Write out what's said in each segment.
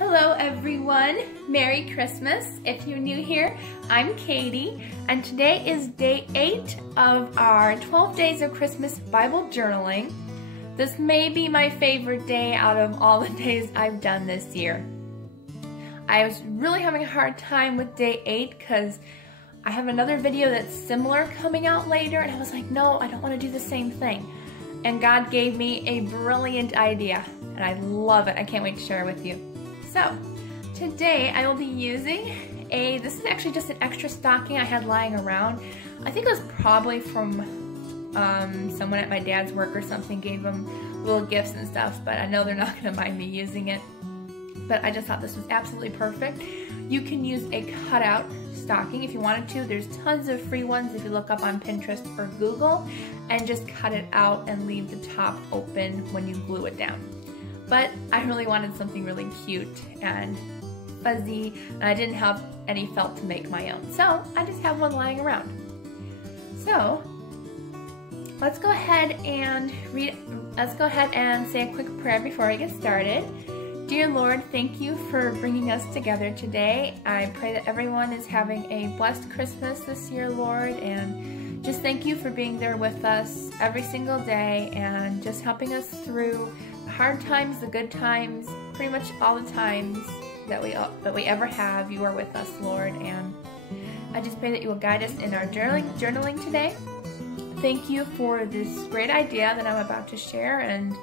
Hello everyone, Merry Christmas. If you're new here, I'm Katie, and today is day 8 of our 12 Days of Christmas Bible Journaling. This may be my favorite day out of all the days I've done this year. I was really having a hard time with day 8 because I have another video that's similar coming out later, and I was like, no, I don't want to do the same thing. And God gave me a brilliant idea, and I love it. I can't wait to share it with you. So, today I will be using this is actually just an extra stocking I had lying around. I think it was probably from someone at my dad's work or something, gave them little gifts and stuff, but I know they're not going to mind me using it. But I just thought this was absolutely perfect. You can use a cutout stocking if you wanted to. There's tons of free ones if you look up on Pinterest or Google, and just cut it out and leave the top open when you glue it down. But I really wanted something really cute and fuzzy, and I didn't have any felt to make my own, so I just have one lying around. So let's go ahead and say a quick prayer before we get started. Dear Lord, thank you for bringing us together today. I pray that everyone is having a blessed Christmas this year, Lord, and just thank you for being there with us every single day and just helping us through the hard times, the good times, pretty much all the times that we ever have. You are with us, Lord, and I just pray that you will guide us in our journaling today. Thank you for this great idea that I'm about to share, and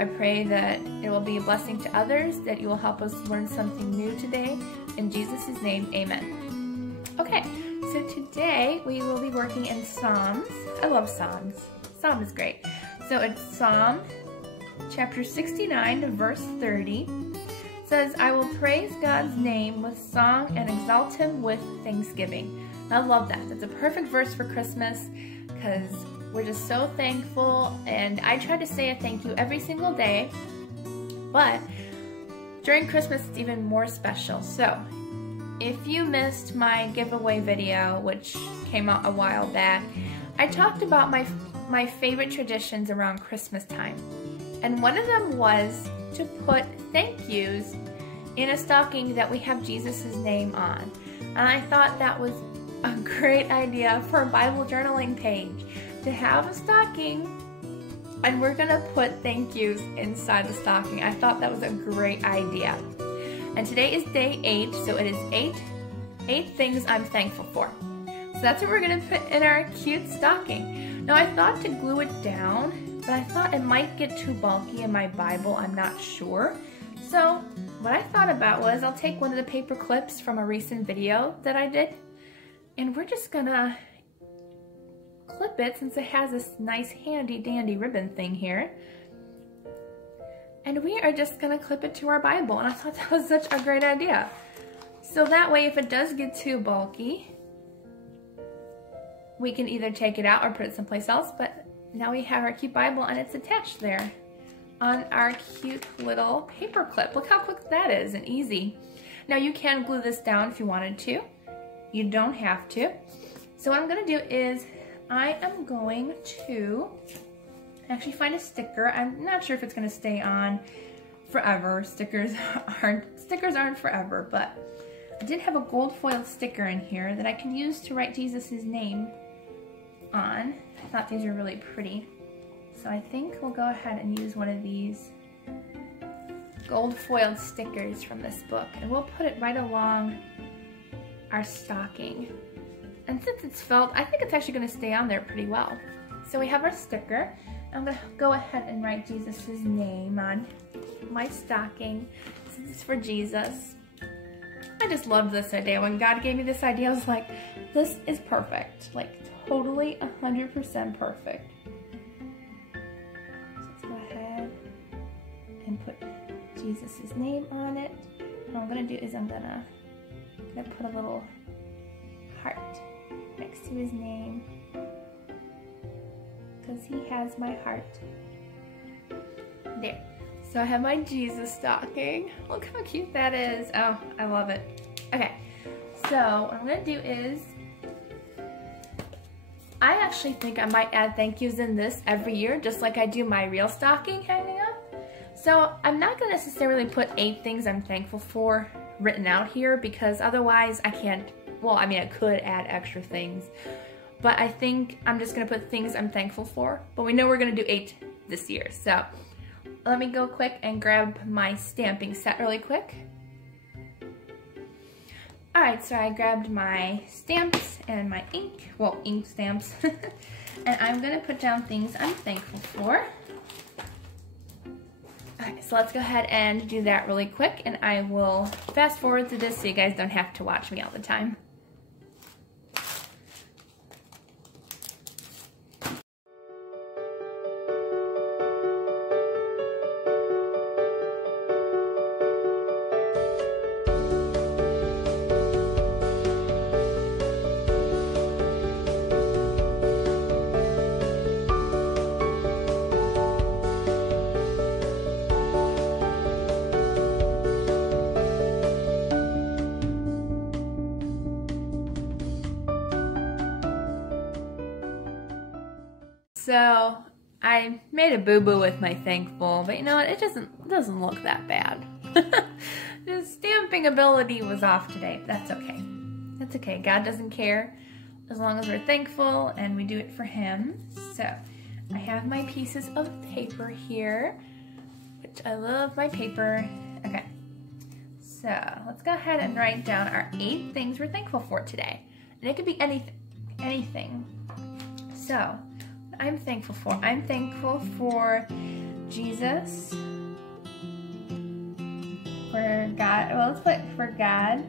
I pray that it will be a blessing to others, that you will help us learn something new today. In Jesus' name, amen. Okay, so today we will be working in Psalms. I love Psalms. Psalm is great. So it's Psalm chapter 69 verse 30. It says, I will praise God's name with song and exalt him with thanksgiving. I love that. That's a perfect verse for Christmas because we're just so thankful, and I try to say a thank you every single day, but during Christmas it's even more special. So if you missed my giveaway video, which came out a while back, I talked about my favorite traditions around Christmas time, and one of them was to put thank yous in a stocking that we have Jesus' name on, and I thought that was a great idea for a Bible journaling page, to have a stocking and we're gonna put thank yous inside the stocking. I thought that was a great idea. And today is day 8, so it is eight things I'm thankful for. So that's what we're gonna put in our cute stocking. Now I thought to glue it down, but I thought it might get too bulky in my Bible, I'm not sure. So what I thought about was I'll take one of the paper clips from a recent video that I did, and we're just gonna clip it since it has this nice handy dandy ribbon thing here. And we are just gonna clip it to our Bible, and I thought that was such a great idea. So that way if it does get too bulky, we can either take it out or put it someplace else, but now we have our cute Bible and it's attached there on our cute little paper clip. Look how quick that is and easy. Now you can glue this down if you wanted to. You don't have to. So what I'm going to do is I am going to actually find a sticker. I'm not sure if it's going to stay on forever. Stickers aren't forever, but I did have a gold foil sticker in here that I can use to write Jesus' name on. I thought these were really pretty. So I think we'll go ahead and use one of these gold foiled stickers from this book, and we'll put it right along our stocking. And since it's felt, I think it's actually going to stay on there pretty well. So we have our sticker. I'm going to go ahead and write Jesus' name on my stocking since it's for Jesus. I just loved this idea. When God gave me this idea, I was like, this is perfect. Like totally 100% perfect. So let's go ahead and put Jesus' name on it. And what I'm going to do is I'm going to put a little heart next to his name because he has my heart. There. So I have my Jesus stocking. Look how cute that is. Oh, I love it. Okay, so what I'm going to do is I actually think I might add thank yous in this every year, just like I do my real stocking hanging up. So I'm not going to necessarily put 8 things I'm thankful for written out here because otherwise I can't, well, I mean, I could add extra things, but I think I'm just going to put things I'm thankful for, but we know we're going to do 8 this year. So let me go quick and grab my stamping set really quick. Alright, so I grabbed my stamps and my ink, well, ink stamps, and I'm going to put down things I'm thankful for. Alright, so let's go ahead and do that really quick, and I will fast forward through this so you guys don't have to watch me all the time. So I made a boo-boo with my thankful, but you know what? It doesn't look that bad. The stamping ability was off today. That's okay. That's okay. God doesn't care as long as we're thankful and we do it for Him. So I have my pieces of paper here, which I love my paper. Okay. So let's go ahead and write down our 8 things we're thankful for today. And it could be anything. So I'm thankful for. I'm thankful for Jesus, for God. Well, let's put for God.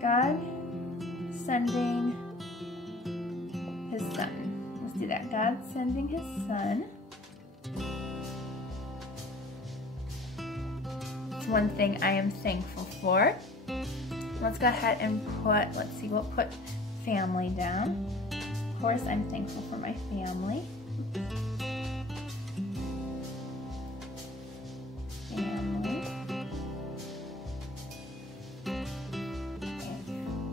God sending His Son. Let's do that. God sending His Son. It's one thing I am thankful for. Let's go ahead and put, let's see, we'll put family down. Of course, I'm thankful for my family. Okay.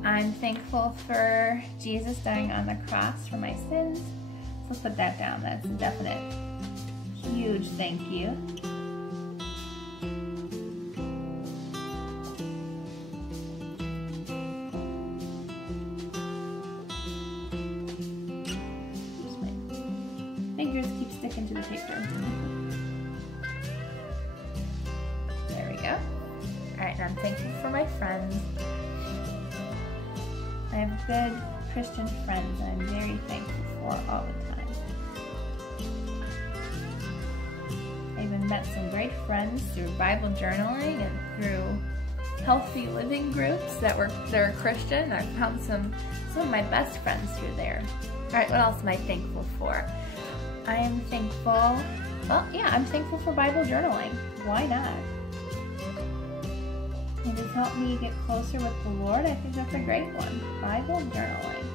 I'm thankful for Jesus dying on the cross for my sins. So let's put that down. That's a definite huge thank you. Fingers keep sticking to the paper. There we go. Alright, and I'm thankful for my friends. I have good Christian friends and I'm very thankful for all the time. I even met some great friends through Bible journaling and through healthy living groups that are Christian. I found some of my best friends through there. Alright, what else am I thankful for? I am thankful, well, yeah, I'm thankful for Bible journaling. Why not? It has helped me get closer with the Lord. I think that's a great one. Bible journaling.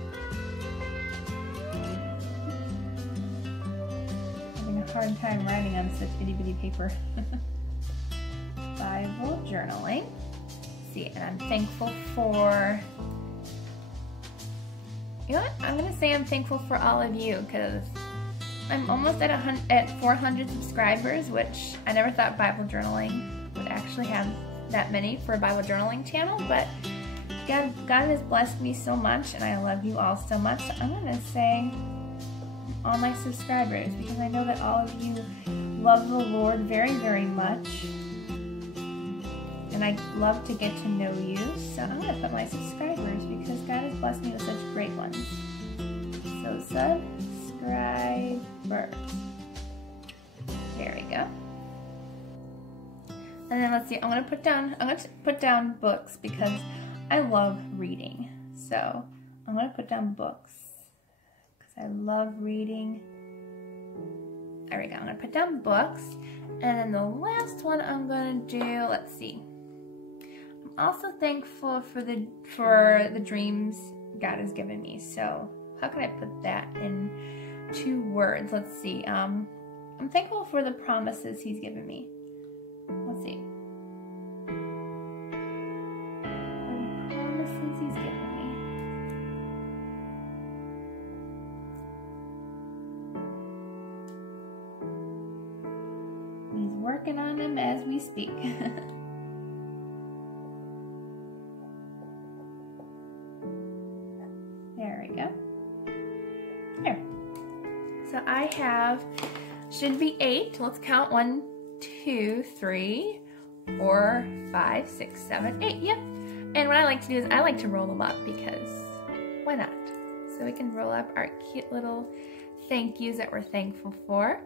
Having a hard time writing on such itty bitty paper. Bible journaling. Let's see, and I'm thankful for, you know what? I'm going to say I'm thankful for all of you because I'm almost at 400 subscribers, which I never thought Bible journaling would actually have that many for a Bible journaling channel, but God has blessed me so much, and I love you all so much. So I'm going to say all my subscribers because I know that all of you love the Lord very, very much, and I love to get to know you. So I'm going to put my subscribers because God has blessed me with such great ones. So subscribers. There we go. And then let's see, I'm going to put down books because I love reading. So I'm going to put down books because I love reading. There we go. I'm going to put down books. And then the last one I'm going to do, let's see. I'm also thankful for the dreams God has given me. So how can I put that in 2 words? Let's see. I'm thankful for the promises He's given me. Let's see. The promises He's given me. He's worked working on them as we speak. There we go. There. So I have, should be 8. Let's count 1, 2, 3, 4, 5, 6, 7, 8. Yep. And what I like to do is I like to roll them up because why not? So we can roll up our cute little thank yous that we're thankful for.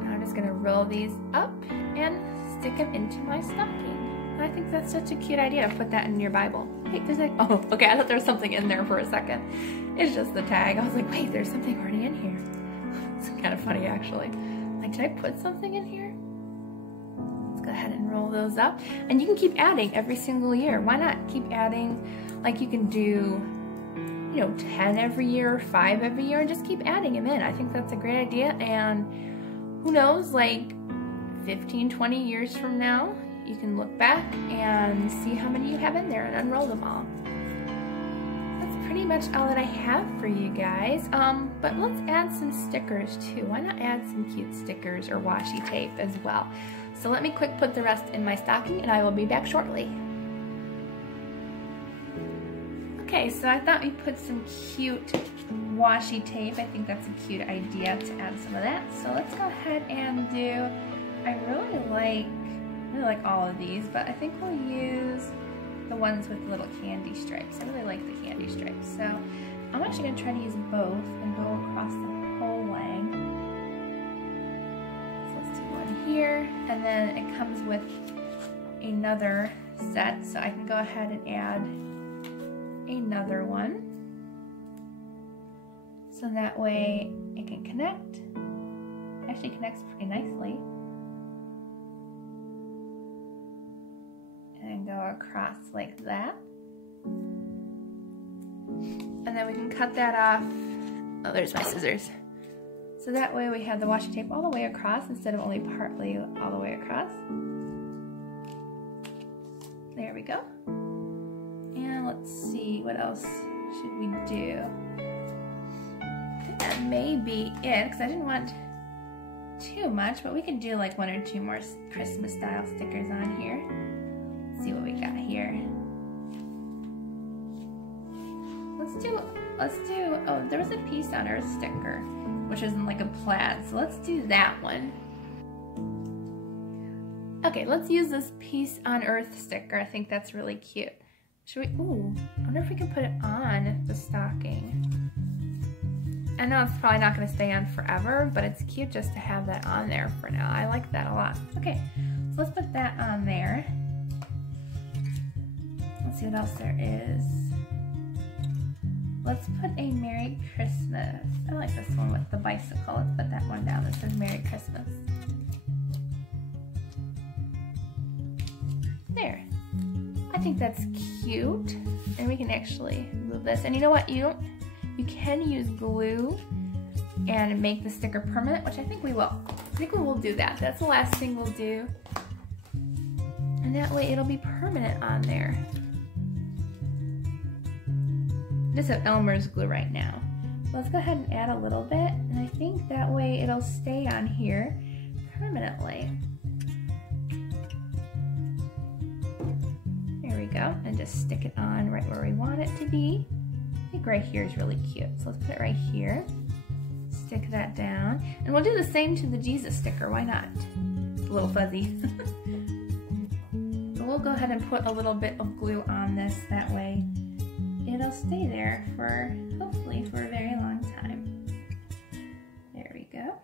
And I'm just gonna roll these up and stick them into my stocking. I think that's such a cute idea to put that in your Bible. Hey, there's like, oh, okay, I thought there was something in there for a second. It's just the tag. I was like, wait, there's something already in here. It's kind of funny, actually. Like, did I put something in here? Let's go ahead and roll those up. And you can keep adding every single year. Why not keep adding? Like, you can do, you know, 10 every year, 5 every year, and just keep adding them in. I think that's a great idea. And who knows, like 15, 20 years from now, you can look back and see how many you have in there and unroll them all. That's pretty much all that I have for you guys. But let's add some stickers too. Why not add some cute stickers or washi tape as well? So let me quick put the rest in my stocking and I will be back shortly. Okay, so I thought we'd put some cute washi tape. I think that's a cute idea to add some of that. So let's go ahead and do, I really like all of these, but I think we'll use the ones with little candy stripes. I really like the candy stripes. So I'm actually gonna try to use both and go across the whole length. So let's do one here, and then it comes with another set, so I can go ahead and add another one. So that way it can connect. Actually connects pretty nicely. And go across like that. And then we can cut that off. Oh, there's my scissors. So that way we have the washi tape all the way across instead of only partly all the way across. There we go. And let's see, what else should we do? I think that may be it, because I didn't want too much, but we can do like 1 or 2 more Christmas style stickers on here. Let's see what we got here. Let's do, oh, there was a Peace on Earth sticker, which is in like a plaid, so let's do that one. Okay, let's use this Peace on Earth sticker. I think that's really cute. Should we, ooh, I wonder if we can put it on the stocking. I know it's probably not gonna stay on forever, but it's cute just to have that on there for now. I like that a lot. Okay, so let's put that on there. Let's see what else there is. Let's put a Merry Christmas. I like this one with the bicycle. Let's put that one down that says Merry Christmas. There. I think that's cute. And we can actually move this. And you know what? You can use glue and make the sticker permanent, which I think we will. I think we will do that. That's the last thing we'll do. And that way it'll be permanent on there. I just have Elmer's glue right now. So let's go ahead and add a little bit, and I think that way it'll stay on here permanently. There we go, and just stick it on right where we want it to be. I think right here is really cute, so let's put it right here. Stick that down, and we'll do the same to the Jesus sticker, why not? It's a little fuzzy. But we'll go ahead and put a little bit of glue on this, that way it'll stay there for, hopefully, for a very long time. There we go.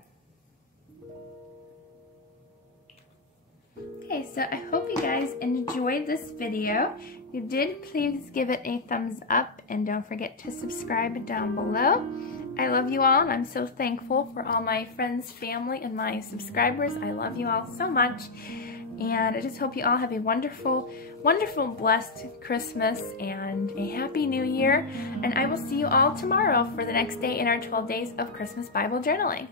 Okay, so I hope you guys enjoyed this video. If you did, please give it a thumbs up and don't forget to subscribe down below. I love you all, and I'm so thankful for all my friends, family, and my subscribers. I love you all so much. And I just hope you all have a wonderful, wonderful, blessed Christmas and a happy new year. And I will see you all tomorrow for the next day in our 12 days of Christmas Bible journaling.